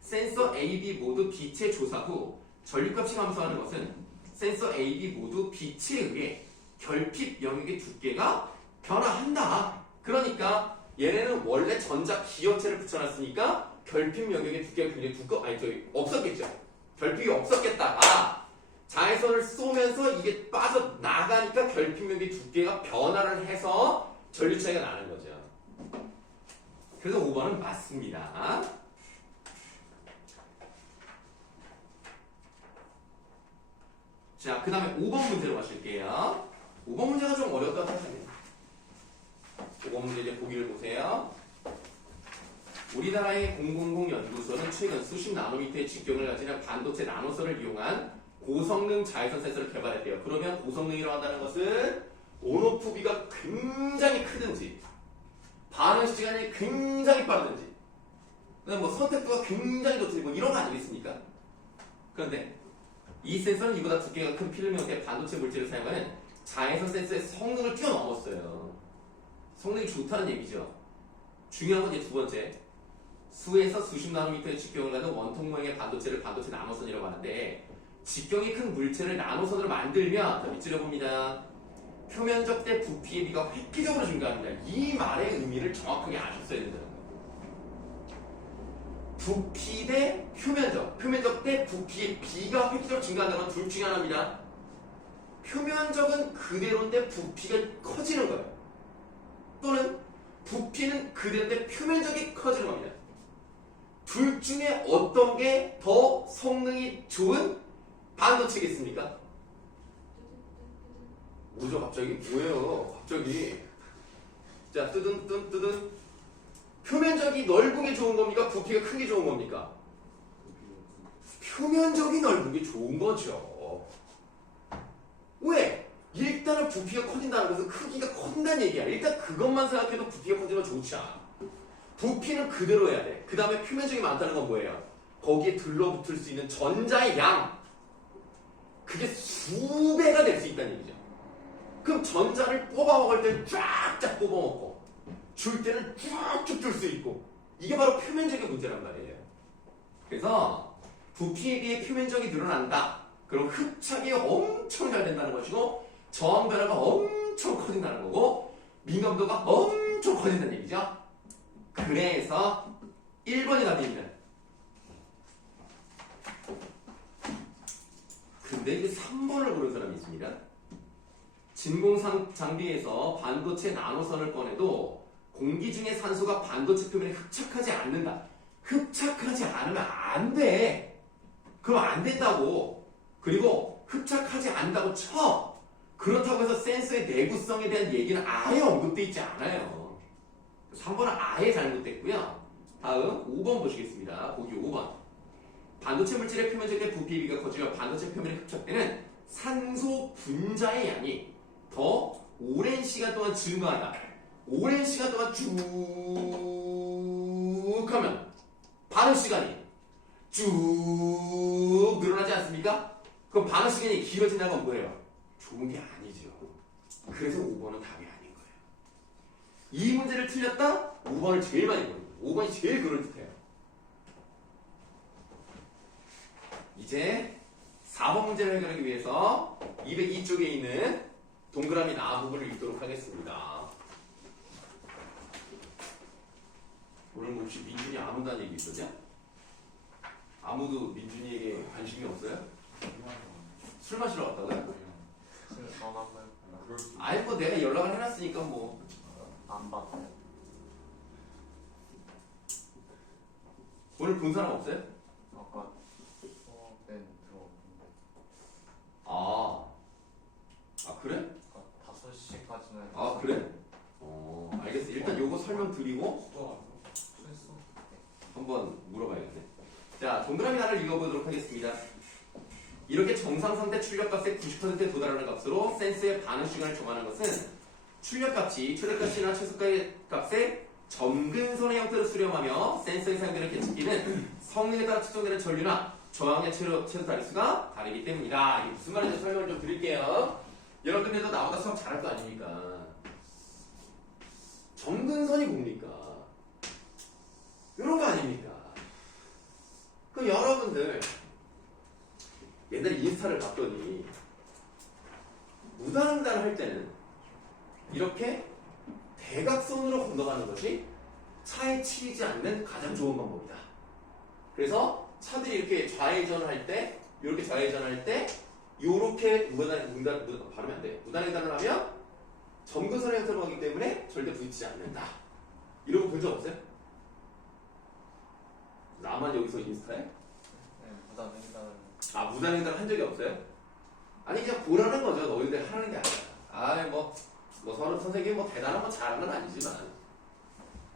센서 A, B 모두 빛의 조사 후 전류값이 감소하는 것은 센서 A, B 모두 빛에 의해 결핍 영역의 두께가 변화한다. 그러니까 얘네는 원래 전자 기어체를 붙여놨으니까 결핍 영역의 두께가 굉장히 없었겠죠. 결핍이 없었겠다가 자외선을 쏘면서 이게 빠져나가니까 결핍 영역의 두께가 변화를 해서 전류 차이가 나는 거죠. 그래서 5번은 맞습니다. 자, 그 다음에 5번 문제로 가실게요. 5번 문제가 좀 어렵다고 생각합니다. 5번 문제 이제 보기를 보세요. 우리나라의 000 연구소는 최근 수십 나노미터의 직경을 가지는 반도체 나노선을 이용한 고성능 자외선 센서를 개발했대요. 그러면 고성능이라고 한다는 것은 온오프비가 굉장히 크든지 반응 시간이 굉장히 빠르든지 뭐 선택도가 굉장히 좋든지 뭐 이런 거 아니겠습니까? 그런데 이 센서는 이보다 두께가 큰 필름 형태의 반도체 물질을 사용하는 자외선 센서의 성능을 뛰어넘었어요. 성능이 좋다는 얘기죠. 중요한 건 이제 두 번째. 수에서 수십 나노미터의 직경을 가진 원통 모양의 반도체를 반도체 나노선이라고 하는데 직경이 큰 물체를 나노선으로 만들면 밑줄여 봅니다. 표면적 대 부피의 비가 획기적으로 증가합니다. 이 말의 의미를 정확하게 아셨어야 된다는 거예요. 부피 대 표면적, 표면적 대 부피의 비가 획기적으로 증가한다는 건 둘 중에 하나입니다. 표면적은 그대로인데 부피가 커지는 거예요. 또는 부피는 그대로인데 표면적이 커지는 겁니다. 둘 중에 어떤 게 더 성능이 좋은 반도체겠습니까? 뭐죠 갑자기? 뭐예요 갑자기? 자, 뜨든 표면적이 넓은 게 좋은 겁니까? 부피가 큰 게 좋은 겁니까? 표면적이 넓은 게 좋은 거죠. 왜? 일단은 부피가 커진다는 것은 크기가 커진다는 얘기야. 일단 그것만 생각해도 부피가 커지면 좋지 않아. 부피는 그대로 해야 돼. 그 다음에 표면적이 많다는 건 뭐예요? 거기에 들러붙을 수 있는 전자의 양, 그게 수배가 될 수 있다는 얘기죠. 그럼 전자를 뽑아먹을 때는 쫙쫙 뽑아먹고 줄 때는 쭉쭉 줄 수 있고, 이게 바로 표면적인 문제란 말이에요. 그래서 부피에 비해 표면적이 늘어난다. 그럼 흡착이 엄청 잘 된다는 것이고 저항 변화가 엄청 커진다는 거고 민감도가 엄청 커진다는 얘기죠. 그래서 1번이 답입니다. 근데 이제 3번을 고른 사람이 있습니다. 진공 장비에서 반도체 나노선을 꺼내도 공기 중에 산소가 반도체 표면에 흡착하지 않는다. 흡착하지 않으면 안 돼. 그럼 안 된다고. 그리고 흡착하지 않는다고 쳐. 그렇다고 해서 센서의 내구성에 대한 얘기는 아예 언급되어 있지 않아요. 3번은 아예 잘못됐고요. 다음 5번 보시겠습니다. 보기 5번. 반도체 물질의 표면적의 부피비가 커지며 반도체 표면에 흡착되는 산소 분자의 양이 더 오랜 시간 동안 증가한다. 오랜 시간 동안 쭉 하면 반응 시간이 쭉 늘어나지 않습니까? 그럼 반응 시간이 길어진다는 건 뭐예요? 좋은 게 아니죠. 그래서 5번은 답이 아닌 거예요. 이 문제를 틀렸다? 5번을 제일 많이 보는 거예요. 5번이 제일 그럴듯해요. 이제 4번 문제를 해결하기 위해서 202쪽에 있는 동그라미 나 부분을 읽도록 하겠습니다. 오늘 혹시 민준이 안 온다는 얘기 있었냐? 아무도 민준이에게 관심이 없어요? 술 마시러 갔다고요? 아니 뭐 내가 연락을 해놨으니까 뭐 안 받아요. 오늘 본 사람 없어요? 아까 수업엔 들어왔는데 아 그래? 아까 5시까지는 아 그래? 알겠어. 일단 요거 설명 드리고 수했어. 한번 물어봐야겠네. 자, 동그라미 하나를 읽어보도록 하겠습니다. 이렇게 정상 상태 출력값의 90%에 도달하는 값으로 센서의 반응 시간을 정하는 것은 출력값이 최대값이나 최소값의 점근선의 형태로 수렴하며 센서에 사용되는 계측기는 성능에 따라 측정되는 전류나 저항의 최소 다리수가 다르기 때문이다. 이게 무슨 말인지 설명을 좀 드릴게요. 여러분들도 나보다 수학 잘할 거 아닙니까? 점근선이 뭡니까? 이런 거 아닙니까? 그 여러분들 옛날에 인스타를 봤더니 무단횡단을 할 때는 이렇게 대각선으로 건너가는 것이 차에 치이지 않는 가장 좋은 방법이다. 그래서 차들이 이렇게 좌회전을 할 때, 이렇게 좌회전을 할 때, 이렇게 발음이 안 돼. 무단횡단을 하면 점근선의 형태로 가기 때문에 절대 부딪히지 않는다. 이런 거 본 적 없어요? 나만 여기서 인스타에? 네, 무단횡단을 무단횡단 한 적이 없어요? 아니 그냥 보라는 거죠. 너희들 하라는 게 아니라. 뭐 서로 선생님이 뭐 대단한 거 잘하는 건 아니지만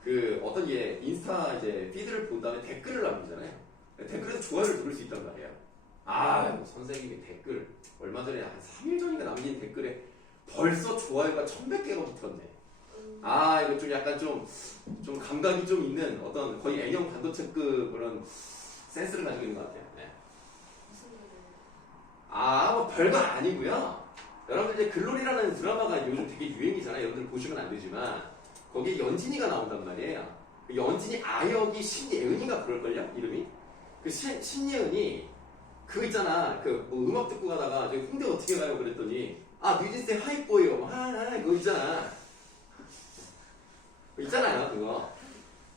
그 어떤 인스타 이제 피드를 본 다음에 댓글을 남기잖아요. 댓글에서 좋아요를 누를 수 있단 말이에요. 뭐 선생님이 댓글 얼마 전에 한 3일 전인가 남긴 댓글에 벌써 좋아요가 1100개가 붙었네. 이거 좀 약간 좀 감각이 좀 있는 어떤 거의 N형 반도체급 그런 센스를 가지고 있는 것 같아요. 네. 뭐 별거 아니고요. 여러분들 이제 글로리라는 드라마가 요즘 되게 유행이잖아요. 여러분들 보시면 안 되지만 거기에 연진이가 나온단 말이에요. 그 연진이 아역이 신예은이가 그럴걸요? 이름이? 그 신예은이 그거 있잖아. 그 뭐 음악 듣고 가다가 저기 홍대 어떻게 가요? 그랬더니 뉴진스의 하이보이요. 그거 있잖아. 있잖아요, 그거.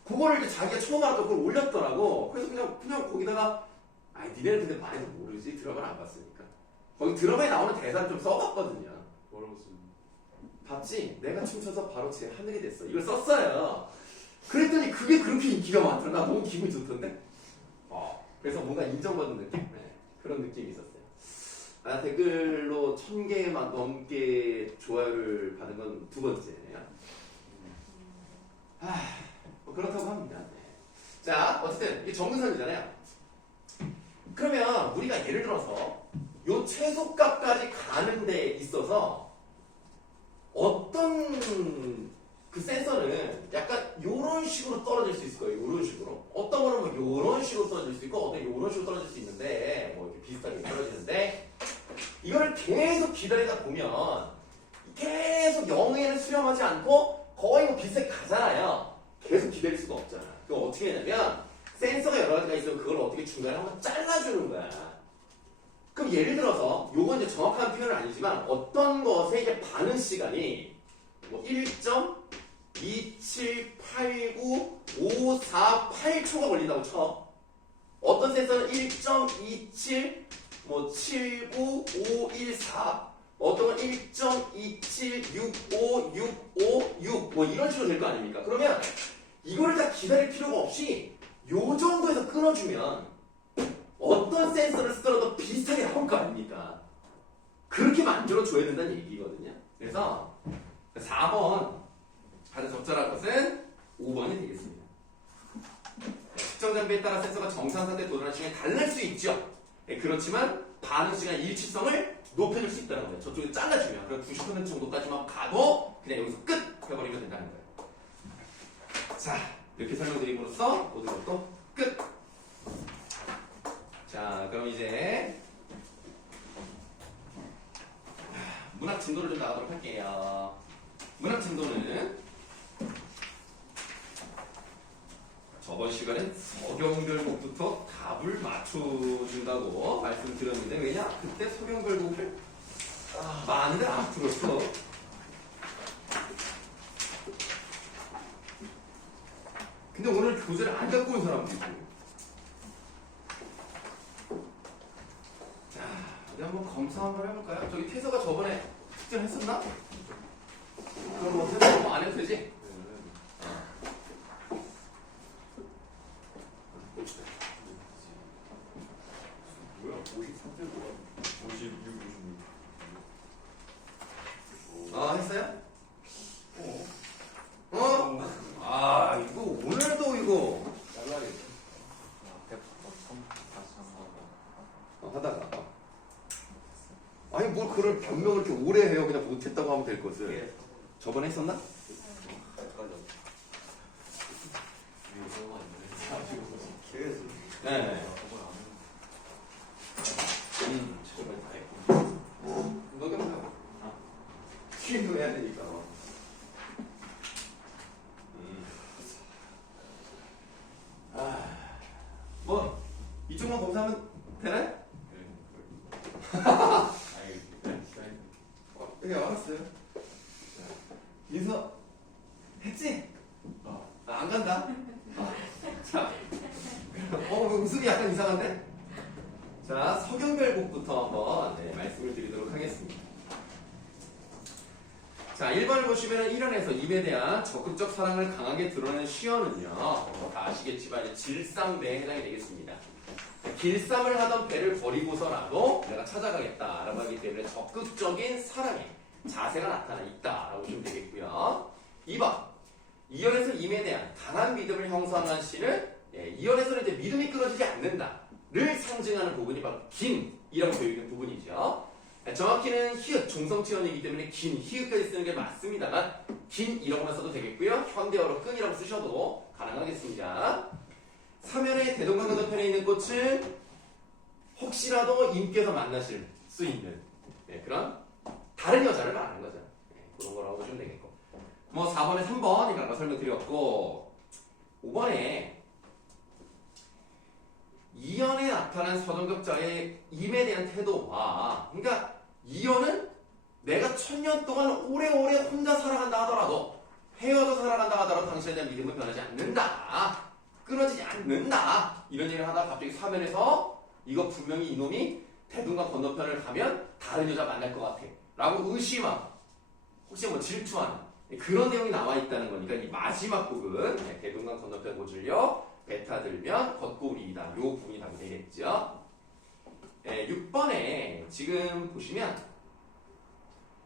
그거를 이제 자기가 처음 알았던 그걸 올렸더라고. 그래서 그냥 거기다가, 니네는 근데 말해도 모르지. 드라마를 안 봤으니까. 거기 드라마에 나오는 대사를 좀 써봤거든요. 뭐라고 쓰는 봤지? 내가 춤춰서 바로 제 하늘이 됐어. 이걸 썼어요. 그랬더니 그게 그렇게 인기가 많더라. 나 너무 기분이 좋던데? 그래서 뭔가 인정받는 느낌? 네, 그런 느낌이 있었어요. 댓글로 1000개만 넘게 좋아요를 받은 건 두 번째네요. 뭐 그렇다고 합니다. 네. 자, 어쨌든 이게 정근선이잖아요. 그러면 우리가 예를 들어서 요 최소값까지 가는 데 있어서 어떤 그 센서는 약간 요런 식으로 떨어질 수 있을 거예요. 요런 식으로. 어떤 거는 뭐 요런 식으로 떨어질 수 있고 어떤 요런 식으로 떨어질 수 있는데 뭐 이렇게 비슷하게 떨어지는데 이거를 계속 기다리다 보면 계속 0에는 수렴하지 않고 거의 뭐 비슷하게 가잖아요. 계속 기다릴 수가 없잖아. 그럼 어떻게 하냐면 센서가 여러 가지가 있으면 그걸 어떻게 중간에 한번 잘라주는 거야. 그럼 예를 들어서 요건 이제 정확한 표현은 아니지만 어떤 것의 이제 반응 시간이 뭐 1.1 2789 548초가 걸린다고 쳐. 어떤 센서는 1.27 뭐 79514 어떤 건 1.2765656 뭐 이런 식으로 될 거 아닙니까? 그러면 이거를 다 기다릴 필요가 없이 요 정도에서 끊어주면 어떤 센서를 쓰더라도 비슷하게 나올 거 아닙니까? 그렇게 만들어줘야 된다는 얘기거든요. 그래서 4번 가장 적절한 것은 5번이 되겠습니다. 측정 장비에 따라 센서가 정상 상태에 도달하는 시간이 다를 수 있죠. 그렇지만 반응 시간 일치성을 높여줄 수 있다는 거예요. 저쪽에 잘라주면 그럼 90% 정도까지만 가도 그냥 여기서 끝 해버리면 된다는 거예요. 자, 이렇게 설명드림으로써 모든 것도 끝. 자, 그럼 이제 문학 진도를 좀 나가도록 할게요. 문학 진도는 저번 시간에 서경별곡부터 답을 맞춰준다고 말씀드렸는데 왜냐? 그때 서경별곡을 많이들 안 풀었어. 근데 오늘 교재를 안 갖고 온 사람도 있고. 자, 어디 한번 검사 한번 해볼까요? 저기 태서가 저번에 숙제했었나? 그럼 뭐 태서 뭐 안 해도 되지? 뭐야? 53대 뭐야? 56, 56. 했어요? 이거 오늘도 이거 잘라야겠다. 앞에부터 처음 다시 한번 하다가 아니 뭘 그걸 변명을 이렇게 오래 해요. 그냥 못했다고 하면 될 것을. 저번에 했었나? 계속. 네. 저번에 다 했고. 너도 해요. 쉬도 해야 되니까. 뭐 이쪽만 검사하면 되나요? 네, 알았어요. 민서 했지? 안 간다. 자, 왜 웃음이 약간 이상한데? 자, 서경별곡부터 한번 말씀을 드리도록 하겠습니다. 자, 1번을 보시면 1원에서 입에 대한 적극적 사랑을 강하게 드러내는 시어는요, 다 아시겠지만 이제 질삼배에 해당이 되겠습니다. 길쌈을 하던 배를 버리고서라도 내가 찾아가겠다라고 하기 때문에 적극적인 사랑의 자세가 나타나 있다라고 보시면 되겠고요. 2번, 이연에서 임에 대한 강한 믿음을 형성한 시는 이연에서는 이제 믿음이 끊어지지 않는다를 상징하는 부분이 바로 긴이라고 되어 있는 부분이죠. 정확히는 히읗, 종성치언이기 때문에 긴, 히읗까지 쓰는 게 맞습니다만 긴이라고만 써도 되겠고요. 현대어로 끈이라고 쓰셔도 가능하겠습니다. 사면의 대동강 건너편에 있는 꽃은 혹시라도 임께서 만나실 수 있는 그런 다른 여자를 말하는 거죠. 그런 거라고 보시면 되겠고. 뭐 4번에 3번이라는 거 설명드렸고 5번에 이연에 나타난 서정격자의 임에 대한 태도와 그러니까 이연은 내가 1000년 동안 오래오래 혼자 살아간다 하더라도 헤어져 살아간다 하더라도 당신에 대한 믿음은 변하지 않는다. 끊어지지 않는다. 이런 얘기를 하다가 갑자기 사면에서 이거 분명히 이놈이 대동강 건너편을 가면 다른 여자 만날 것 같아 라고 의심하고 혹시 뭐 질투하는 그런 내용이 나와 있다는 거니까 이 마지막 부분 대동강 건너편 고질려 배 타들면 걷고 우리이다. 요 부분이 답이 되겠죠. 6번에 지금 보시면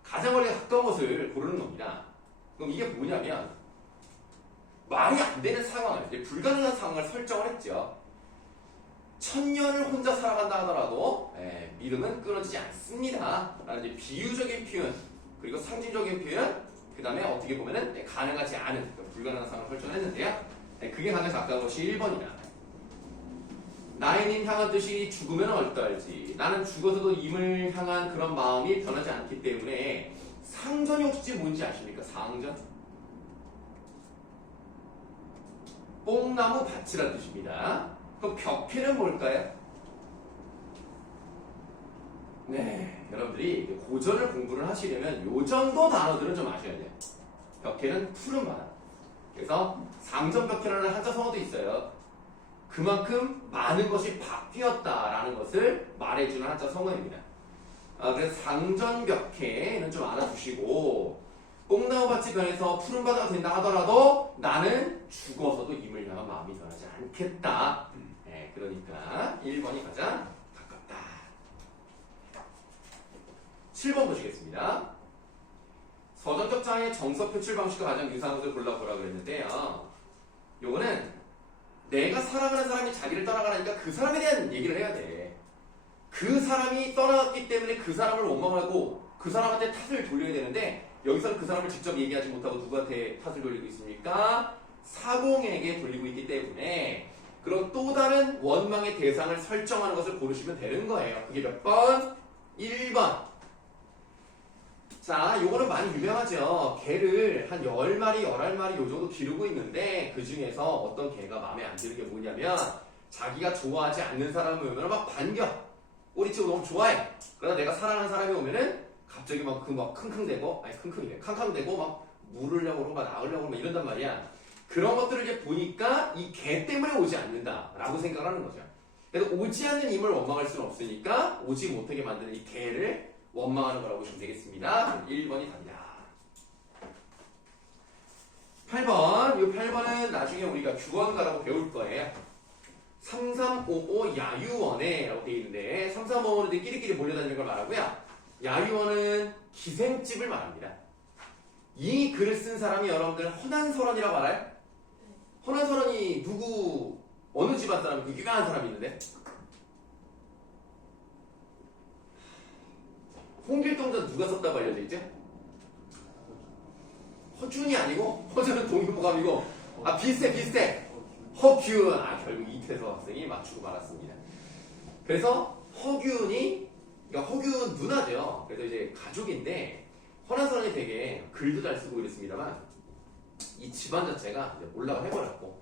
가장 거리가 가까운 것을 고르는 겁니다. 그럼 이게 뭐냐면 말이 안 되는 상황을, 불가능한 상황을 설정을 했죠. 1000년을 혼자 살아간다 하더라도 믿음은 끊어지지 않습니다. 라는 이제 비유적인 표현, 그리고 상징적인 표현, 그 다음에 어떻게 보면은 가능하지 않은, 불가능한 상황을 설정을 했는데요. 그게 가장 가까운 것이 1번이다. 나의 님 향한 뜻이 죽으면 어떨지, 나는 죽어서도 임을 향한 그런 마음이 변하지 않기 때문에 상전이 혹시 뭔지 아십니까? 상전? 뽕나무 밭이라는 뜻입니다. 그럼 벽해는 뭘까요? 네, 여러분들이 고전을 공부를 하시려면 요 정도 단어들은 좀 아셔야 돼요. 벽해는 푸른 바다, 그래서 상전벽해라는 한자 성어도 있어요. 그만큼 많은 것이 바뀌었다라는 것을 말해주는 한자 성어입니다. 그래서 상전벽해는 좀 알아두시고 뽕나무밭이 변해서 푸른 바다가 된다 하더라도 나는 죽어서도 임을 향한 마음이 변하지 않겠다. 네, 그러니까 1번이 가장 가깝다. 7번 보시겠습니다. 서정적 장의 정서 표출 방식과 가장 유사한 것을 골라보라 그랬는데요. 요거는 내가 사랑하는 사람이 자기를 떠나가니까 그 사람에 대한 얘기를 해야 돼. 그 사람이 떠나갔기 때문에 그 사람을 원망하고 그 사람한테 탓을 돌려야 되는데 여기서는 그 사람을 직접 얘기하지 못하고 누구한테 탓을 돌리고 있습니까? 사공에게 돌리고 있기 때문에 그런 또 다른 원망의 대상을 설정하는 것을 고르시면 되는 거예요. 그게 몇 번? 1번. 자, 요거는 많이 유명하죠. 개를 한 10마리, 11마리 요 정도 기르고 있는데 그 중에서 어떤 개가 마음에 안 드는 게 뭐냐면 자기가 좋아하지 않는 사람이 오면 막 반겨. 꼬리치고 너무 좋아해. 그러다 내가 사랑하는 사람이 오면은 갑자기 막 킁킁대고, 아니 킁킁이래. 캉캉대고 막 물으려고 그러고 막 나으려고 그러고 막 이런단 말이야. 그런 것들을 이제 보니까 이 개 때문에 오지 않는다라고 생각을 하는 거죠. 그래서 오지 않는 임을 원망할 수는 없으니까 오지 못하게 만드는 이 개를 원망하는 거라고 보시면 되겠습니다. 1번이 답니다. 8번. 이 8번은 나중에 우리가 주원가라고 배울 거예요. 3355 야유원에 라고 되어 있는데 3355는 끼리끼리 몰려다니는 걸 말하고요. 야유원은 기생집을 말합니다. 이 글을 쓴 사람이 여러분들 허난설원이라고 알아요? 허난설원이 누구 어느 집안 사람? 그 유명한 사람이 있는데 홍길동전 누가 썼다고 알려져 있죠? 허준이 아니고 허준은 동일보감이고 비슷해 허균. 결국 이태서 학생이 맞추고 말았습니다. 그래서 허균이 그러니까 허균 누나죠. 그래서 이제 가족인데 허난설원이 되게 글도 잘 쓰고 이랬습니다만 이 집안 자체가 이제 몰락을 해버렸고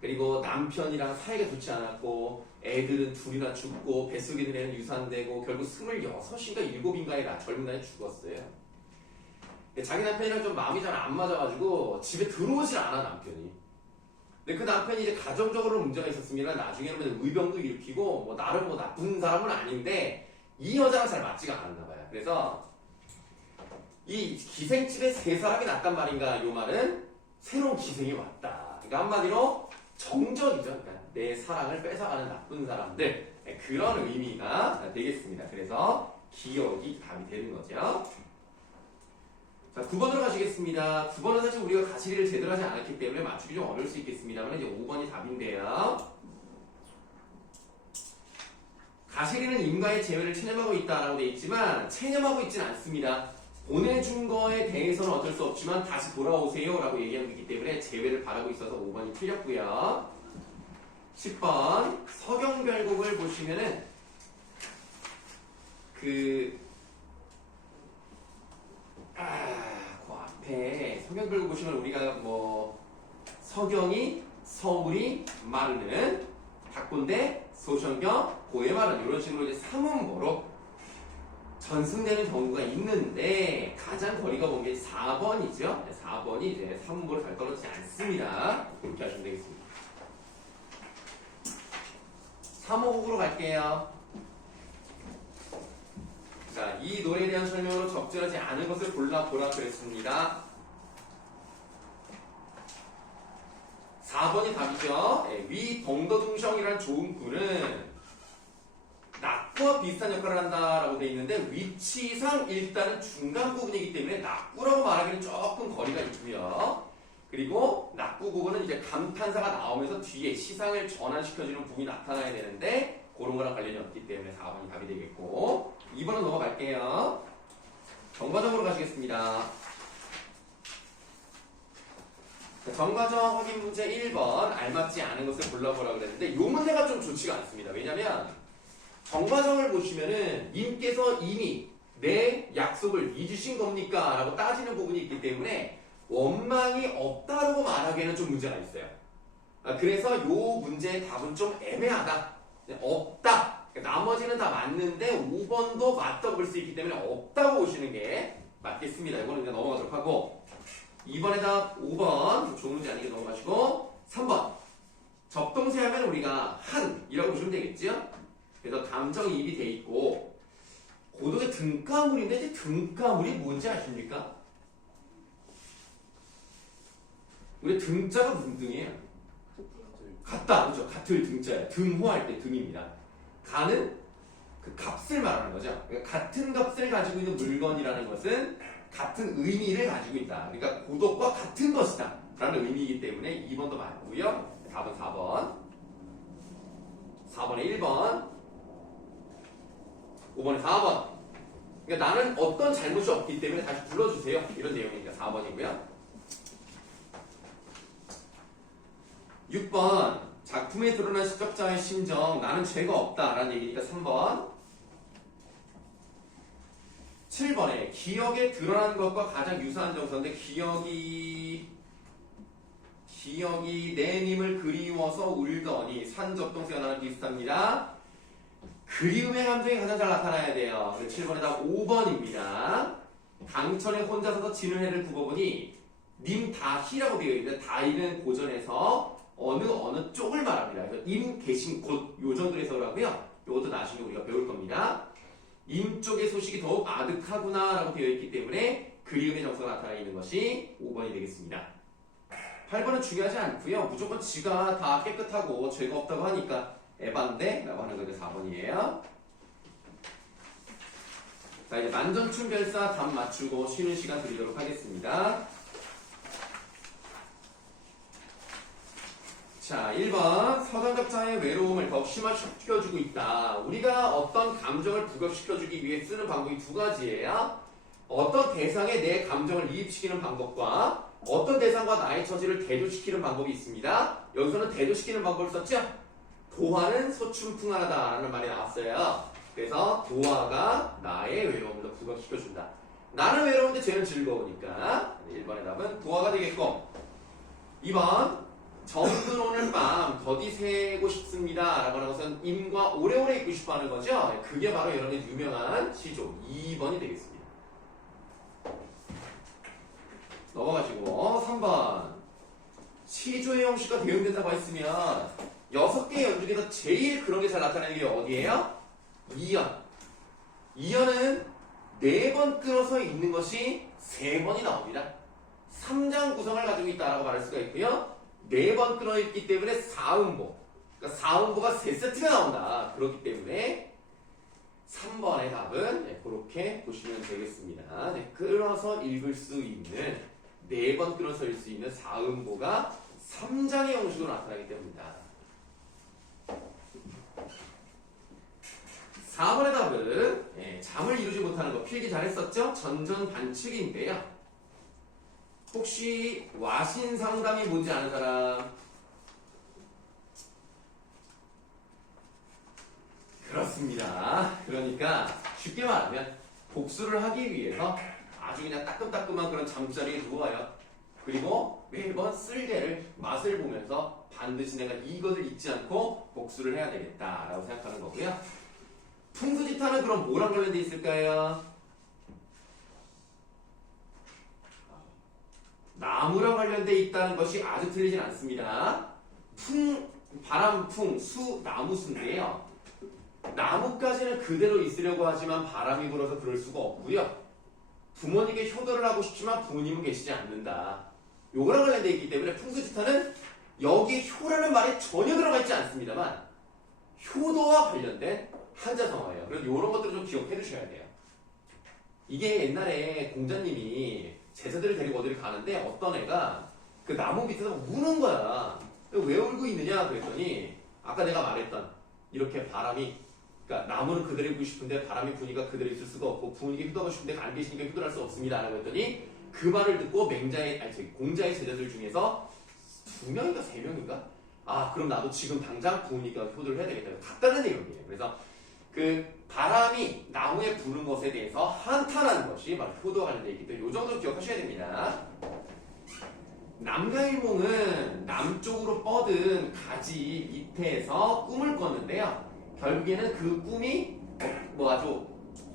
그리고 남편이랑 사이가 좋지 않았고 애들은 둘이나 죽고 뱃속에 있는 애는 유산되고 결국 26인가 7인가에 젊은 나이에 죽었어요. 자기 남편이랑 좀 마음이 잘 안 맞아가지고 집에 들어오질 않아 남편이. 근데 그 남편이 이제 가정적으로 문제가 있었습니다. 나중에는 의병도 일으키고 뭐 나름 뭐 나쁜 사람은 아닌데 이 여자랑 잘 맞지가 않았나 봐요. 그래서 이 기생집에 세 사람이 났단 말인가 요 말은 새로운 기생이 왔다. 그러니까 한마디로 정적이죠. 그러니까 내 사랑을 뺏어가는 나쁜 사람들 그런 의미가 되겠습니다. 그래서 기억이 답이 되는 거죠. 자, 9번으로 가시겠습니다. 9번은 사실 우리가 가시리를 제대로 하지 않았기 때문에 맞추기 좀 어려울 수 있겠습니다만 이제 5번이 답인데요. 가시리는 임과의 제외를 체념하고 있다라고 되어 있지만 체념하고 있지는 않습니다. 보내준 거에 대해서는 어쩔 수 없지만 다시 돌아오세요 라고 얘기하고 있기 때문에 제외를 바라고 있어서 5번이 틀렸고요. 10번 서경별곡을 보시면은 그 앞에 서경별곡 보시면 우리가 뭐 서경이 서울이 마르는 닭곤대 소천경 고에 마르는 이런 식으로 이제 삼음보로 전승되는 경우가 있는데 가장 거리가 먼 게 4번이죠. 4번이 이제 삼음보로 잘 떨어지지 않습니다. 그렇게 하시면 되겠습니다. 3호곡으로 갈게요. 자, 이 노래에 대한 설명으로 적절하지 않은 것을 골라보라 그랬습니다. 4번이 답이죠. 위 덩더둥성이라는 좋은 구는 낙구와 비슷한 역할을 한다라고 되어 있는데 위치상 일단은 중간 부분이기 때문에 낙구라고 말하기는 조금 거리가 있고요. 그리고 낙구 부분은 이제 감탄사가 나오면서 뒤에 시상을 전환시켜주는 부분이 나타나야 되는데 그런 거랑 관련이 없기 때문에 4번이 답이 되겠고 2번은 넘어갈게요. 정과정으로 가시겠습니다. 정과정 확인 문제 1번 알맞지 않은 것을 골라보라고 그랬는데 이 문제가 좀 좋지가 않습니다. 왜냐면 정과정을 보시면은 님께서 이미 내 약속을 잊으신 겁니까? 라고 따지는 부분이 있기 때문에 원망이 없다라고 말하기에는 좀 문제가 있어요. 그래서 이 문제의 답은 좀 애매하다. 없다. 나머지는 다 맞는데 5번도 맞다고 볼 수 있기 때문에 없다고 보시는 게 맞겠습니다. 이거는 이제 넘어가도록 하고 2번의 답 5번 좋은 문제 아니게 넘어가시고 3번 접동세 하면 우리가 한이라고 보시면 되겠죠? 그래서 감정이입이 돼 있고 고독의 등가물인데 이제 등가물이 뭔지 아십니까? 우리 등자가 무슨 등이에요? 같다, 그렇죠? 같을 등자예요. 등호할 때 등입니다. 가는 그 값을 말하는 거죠. 그러니까 같은 값을 가지고 있는 물건이라는 것은 같은 의미를 가지고 있다. 그러니까 고독과 같은 것이다 라는 의미이기 때문에 2번도 맞고요. 답은 4번. 4번에 1번, 5번에 4번. 그러니까 나는 어떤 잘못이 없기 때문에 다시 불러주세요. 이런 내용이니까 4번이고요. 6번 작품에 드러난 시적자의 심정 나는 죄가 없다 라는 얘기니까 3번. 7번에 기억에 드러난 것과 가장 유사한 정서인데 기억이 내님을 그리워서 울더니 산접동세가 나랑 비슷합니다. 그리움의 감정이 가장 잘 나타나야 돼요. 7번에 답 5번입니다. 강천에 혼자서도 지는 해를 굽어보니 님 다희라고 되어 있는데 다희는 고전에서 어느 쪽을 말합니다. 그래서 임 계신 곳 요 정도 해석하고요. 요것도 나중에 우리가 배울 겁니다. 임 쪽의 소식이 더욱 아득하구나 라고 되어 있기 때문에 그리움의 정서가 나타나 있는 것이 5번이 되겠습니다. 8번은 중요하지 않고요. 무조건 지가 다 깨끗하고 죄가 없다고 하니까 에반데 라고 하는 게 4번이에요. 자, 이제 만전춘별사 답 맞추고 쉬는 시간 드리도록 하겠습니다. 자, 1번 서정적자의 외로움을 더욱 심화시켜주고 있다. 우리가 어떤 감정을 부각시켜주기 위해 쓰는 방법이 두 가지예요. 어떤 대상에 내 감정을 이입시키는 방법과 어떤 대상과 나의 처지를 대조시키는 방법이 있습니다. 여기서는 대조시키는 방법을 썼죠? 도화는 소춘풍하다라는 말이 나왔어요. 그래서 도화가 나의 외로움을 더 부각시켜준다. 나는 외로운데 쟤는 즐거우니까 1번의 답은 도화가 되겠고 2번 정든 오늘 밤 더디 새고 싶습니다 라고 하는 것은 임과 오래오래 있고 싶어 하는 거죠. 그게 바로 여러분의 유명한 시조 2번이 되겠습니다. 넘어가시고 3번 시조의 형식과 대응된다고 했으면 6개의 연주 중에서 제일 그런 게 잘 나타나는 게 어디예요? 2연. 2연은 4번 끊어서 있는 것이 3번이 나옵니다. 3장 구성을 가지고 있다라고 말할 수가 있고요. 4번 끊어있기 때문에 4음보. 그러니까 4음보가 3세트가 나온다. 그렇기 때문에 3번의 답은 그렇게 보시면 되겠습니다. 끊어서 읽을 수 있는 4번 끊어서 읽을 수 있는 4음보가 3장의 형식으로 나타나기 때문이다. 4번의 답은 잠을 이루지 못하는 거 필기 잘했었죠? 전전반측인데요. 혹시 와신상담이 뭔지 아는 사람? 그렇습니다. 그러니까 쉽게 말하면 복수를 하기 위해서 아주 그냥 따끔따끔한 그런 잠자리에 누워요. 그리고 매번 쓸개를 맛을 보면서 반드시 내가 이것을 잊지 않고 복수를 해야 되겠다라고 생각하는 거고요. 풍수지타는 그럼 뭐랑 관련돼 있을까요? 나무랑 관련돼 있다는 것이 아주 틀리진 않습니다. 바람, 풍, 수, 나무, 수인데요. 나무까지는 그대로 있으려고 하지만 바람이 불어서 그럴 수가 없고요. 부모님께 효도를 하고 싶지만 부모님은 계시지 않는다. 요거랑 관련돼 있기 때문에 풍수지타는 여기 효라는 말이 전혀 들어가 있지 않습니다만 효도와 관련된 한자성어예요. 그래서 이런 것들을 좀 기억해 두셔야 돼요. 이게 옛날에 공자님이 제자들을 데리고 어디를 가는데 어떤 애가 그 나무 밑에서 우는 거야. 왜 울고 있느냐 그랬더니 아까 내가 말했던 이렇게 바람이 그러니까 나무는 그대로 있고 싶은데 바람이 부니까 그대로 있을 수가 없고 부모님께 효도하고 싶은데 안 계시니까 효도할 수 없습니다 라고 했더니 그 말을 듣고 공자의 제자들 중에서 2명인가 3명인가 그럼 나도 지금 당장 부모님께 효도를 해야 되겠다 같다는 내용이에요. 그래서 그 바람이 나무에 부는 것에 대해서 한탄하는 것이 바로 효도와 관련되어 있기 때문에 이 정도 기억하셔야 됩니다. 남가일몽은 남쪽으로 뻗은 가지 밑에서 꿈을 꿨는데요. 결국에는 그 꿈이 아주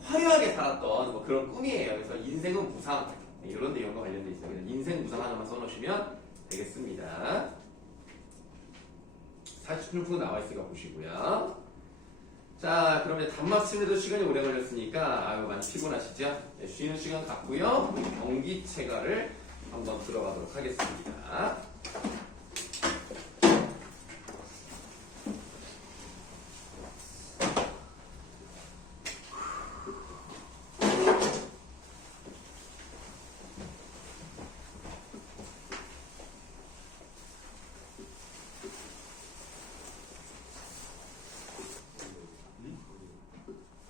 화려하게 살았던 그런 꿈이에요. 그래서 인생은 무상, 이런 내용과 관련돼 있어요. 그냥 인생 구상 하나만 써놓으시면 되겠습니다. 48% 나와 있으니까 보시고요. 자, 그럼 이제 단막 치는데도 시간이 오래 걸렸으니까 아유 많이 피곤하시죠? 네, 쉬는 시간 갖고요. 경기 체가를 한번 들어가도록 하겠습니다.